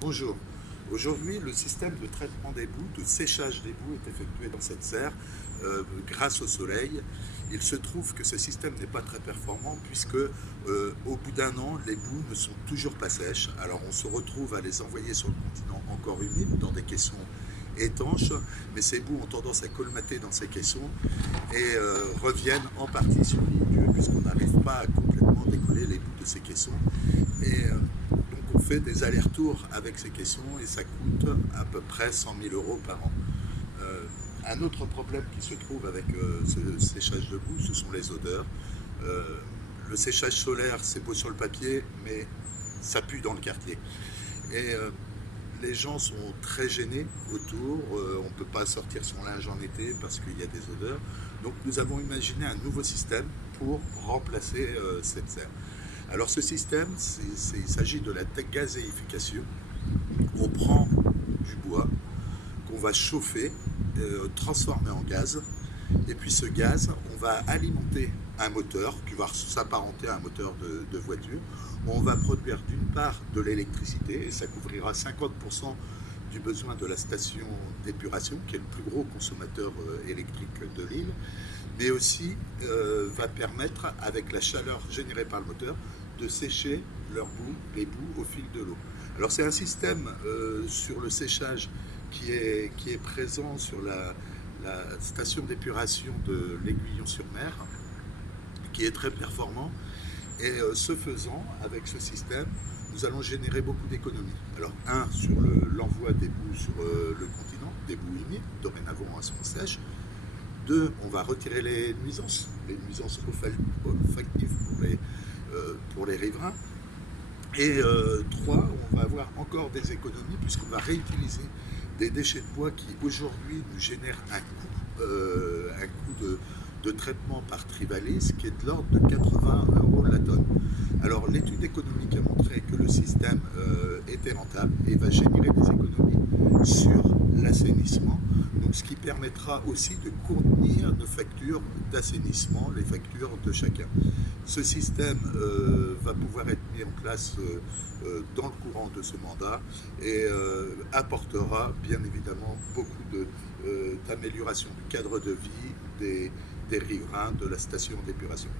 Bonjour. Aujourd'hui, le système de traitement des boues, de séchage des boues est effectué dans cette serre grâce au soleil. Il se trouve que ce système n'est pas très performant puisque au bout d'un an, les boues ne sont toujours pas sèches. Alors on se retrouve à les envoyer sur le continent encore humides dans des caissons étanches, mais ces boues ont tendance à colmater dans ces caissons et reviennent en partie sur les lieux puisqu'on n'arrive pas à complètement décoller les boues de ces caissons. Et donc on fait des allers-retours avec ces caissons et ça coûte à peu près 100 000 euros par an. Un autre problème qui se trouve avec ce séchage de boue, ce sont les odeurs. Euh, le séchage solaire, c'est beau sur le papier, mais ça pue dans le quartier. Et les gens sont très gênés autour. On ne peut pas sortir son linge en été parce qu'il y a des odeurs. Donc nous avons imaginé un nouveau système pour remplacer cette serre. Alors ce système, il s'agit de la gazéification. On prend du bois qu'on va chauffer, transformer en gaz. Et puis ce gaz, on va alimenter un moteur qui va s'apparenter à un moteur de voiture. On va produire d'une part de l'électricité, et ça couvrira 50% du besoin de la station d'épuration, qui est le plus gros consommateur électrique de l'île, mais aussi va permettre, avec la chaleur générée par le moteur, de sécher les boues au fil de l'eau. Alors c'est un système sur le séchage qui est présent sur la station d'épuration de l'Aiguillon-sur-Mer, qui est très performant. Et ce faisant, avec ce système, nous allons générer beaucoup d'économies. Alors, sur l'envoi des boues sur le continent, des boues humides, dorénavant elles sont sèches. Deux, on va retirer les nuisances olfactives pour les riverains. Et trois, on va avoir encore des économies puisqu'on va réutiliser des déchets de bois qui aujourd'hui nous génèrent un coût de traitement par trivalise qui est de l'ordre de 80 euros la tonne. Alors l'étude économique a montré que le système était rentable et va générer des économies sur l'assainissement, donc ce qui permettra aussi de contenir nos factures d'assainissement, les factures de chacun. Ce système va pouvoir être mis en place dans le courant de ce mandat et apportera bien évidemment beaucoup d'amélioration du cadre de vie des riverains de la station d'épuration.